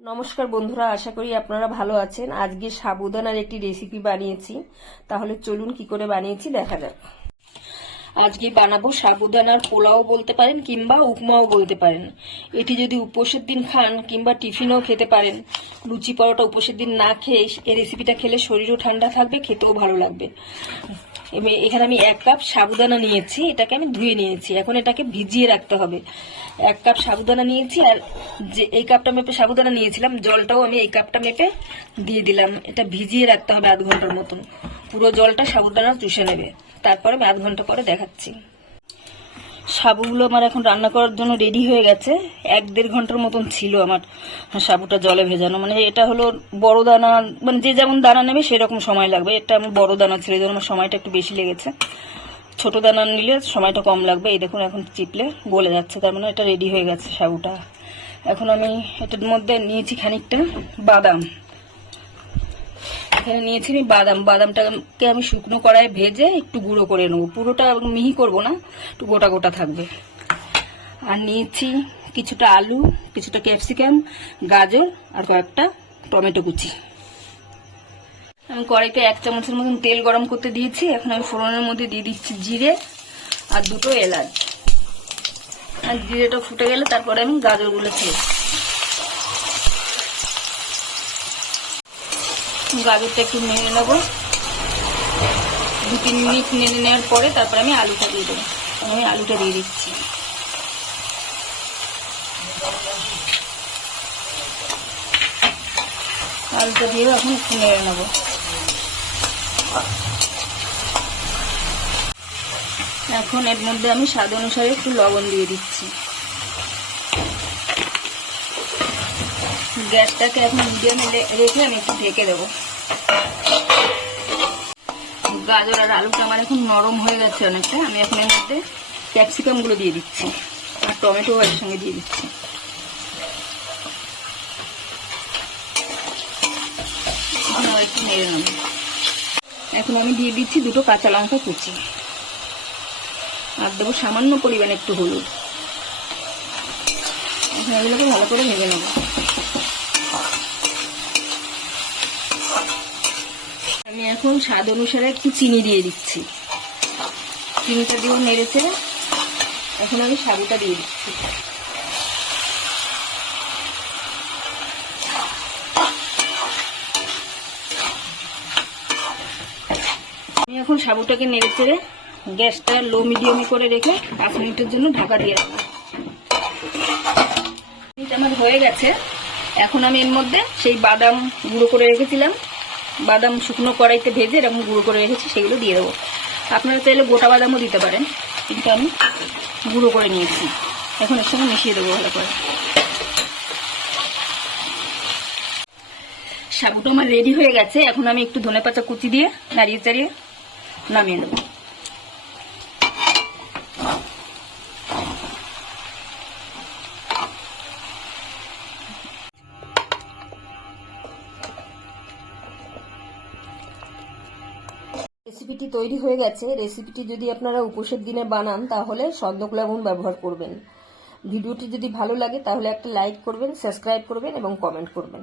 নমস্কার বন্ধুরা, আশা করি আপনারা ভালো আছেন। আজকে সাবুদানার একটি রেসিপি বানিয়েছি, তাহলে চলুন কি করে বানিয়েছি দেখা যাক। আজকে বানাবো সাবুদানার পোলাও বলতে পারেন কিংবা উপমাও বলতে পারেন। এটি যদি উপোসের দিন খান কিংবা টিফিনেও খেতে পারেন। লুচি পরোটা উপোসের দিন না খেয়ে এই রেসিপিটা খেলে শরীরও ঠান্ডা থাকবে, খেতেও ভালো লাগবে। এখানে আমি 1 কাপ সাবুদানা নিয়েছি, এটাকে আমি ধুয়ে নিয়েছি। এখন এটাকে ভিজিয়ে রাখতে হবে। 1 কাপ সাবুদানা নিয়েছি, আর যে এই কাপটা মেপে সাবুদানা নিয়েছিলাম জলটাও আমি এই কাপটা মেপে দিয়ে দিলাম। এটা ভিজিয়ে রাখতে হবে 1/2 ঘন্টার মতন। পুরো জলটা সাবুদানা চুষে নেবে। তারপরে আমি 1/2 ঘন্টা পরে দেখাচ্ছি। সাবুগুলো আমার এখন রান্না করার জন্য রেডি হয়ে গেছে। 1-1.5 ঘন্টার মতন ছিল আমার সাবুটা জলে ভেজানো। মানে এটা হলো বড় দানা, মানে যে যেমন দানা নেবে সেরকম সময় লাগবে। এটা আমার বড় দানা ছিল, এই জন্য আমার সময়টা একটু বেশি লেগেছে। ছোট দানা নিলে সময়টা কম লাগবে। এই দেখুন এখন চিপলে গলে যাচ্ছে, তার মানে এটা রেডি হয়ে গেছে সাবুটা। এখন আমি এটার মধ্যে নিয়েছি খানিকটা বাদাম। এখানে নিয়েছি আমি বাদামটাকে আমি শুকনো কড়াইয়ে ভেজে একটু গুঁড়ো করে নেবো। পুরোটা মিহি করব না, একটু গোটা গোটা থাকবে। আর নিয়েছি কিছুটা আলু, কিছুটা ক্যাপসিকাম, গাজর আর কয়েকটা টমেটো কুচি। আমি কড়াইতে 1 চামচের মতন তেল গরম করতে দিয়েছি। এখন আমি ফোড়নের মধ্যে দিয়ে দিচ্ছি জিরে আর 2টো এলাচ। আর জিরেটা ফুটে গেলে তারপরে আমি গাজরগুলো ছেড়ে, গাজরটা একটু নেড়ে নেবো। 2-3 মিনিট নেড়ে নেওয়ার পরে তারপরে আমি আলুটা দিয়ে দেবো। আমি আলুটা দিয়ে দিচ্ছি। আলুটা দিয়ে এখন একটু নেড়ে নেবো। এখন এর মধ্যে আমি স্বাদ অনুসারে একটু লবণ দিয়ে দিচ্ছি। গ্যাসটাকে এখন মিডিয়ামে রেখে আমি একটু ঢেকে দেবো। গাজর আর আলুটা আমার এখন নরম হয়ে গেছে অনেকটা। আমি এখন এর মধ্যে ক্যাপসিকামগুলো দিয়ে দিচ্ছি আর টমেটো এর সঙ্গে দিয়ে দিচ্ছি। একটু নেড়ে নেব। এখন আমি দিয়ে দিচ্ছি 2টো কাঁচা লঙ্কা কুচি, আর দেবো সামান্য পরিমাণে একটু হলুদ। এখন এগুলোকে ভালো করে ভেজে নেব। আমি এখন স্বাদ অনুসারে একটু চিনি দিয়ে দিচ্ছি। চিনিটা দিয়েও নেড়েছে। এখন আমি সাবুটা দিয়ে দিচ্ছি। আমি এখন সাবুটাকে নেড়ে চেড়ে গ্যাসটা লো মিডিয়ামে করে রেখে 5 মিনিটের জন্য ঢাকা দিয়ে রাখবো। আমার হয়ে গেছে। এখন আমি এর মধ্যে সেই বাদাম গুঁড়ো করে রেখেছিলাম, বাদাম শুকনো কড়াইতে ভেজে এরকম গুঁড়ো করে রেখেছি, সেগুলো দিয়ে দেবো। আপনারা চাইলে গোটা বাদামও দিতে পারেন, কিন্তু আমি গুঁড়ো করে নিয়েছি। এখন এর সঙ্গে মিশিয়ে দেবো ভালো করে। সাবুটা আমার রেডি হয়ে গেছে। এখন আমি একটু ধনেপাতা কুচি দিয়ে নাড়িয়ে চাড়িয়ে নামিয়ে দেবো। রেসিপিটি তৈরি হয়ে গেছে। রেসিপিটি যদি আপনারা উপোসের দিনে বানান তাহলে সন্দক লবণ ব্যবহার করবেন। ভিডিওটি যদি ভালো লাগে তাহলে একটা লাইক করবেন, সাবস্ক্রাইব করবেন এবং কমেন্ট করবেন।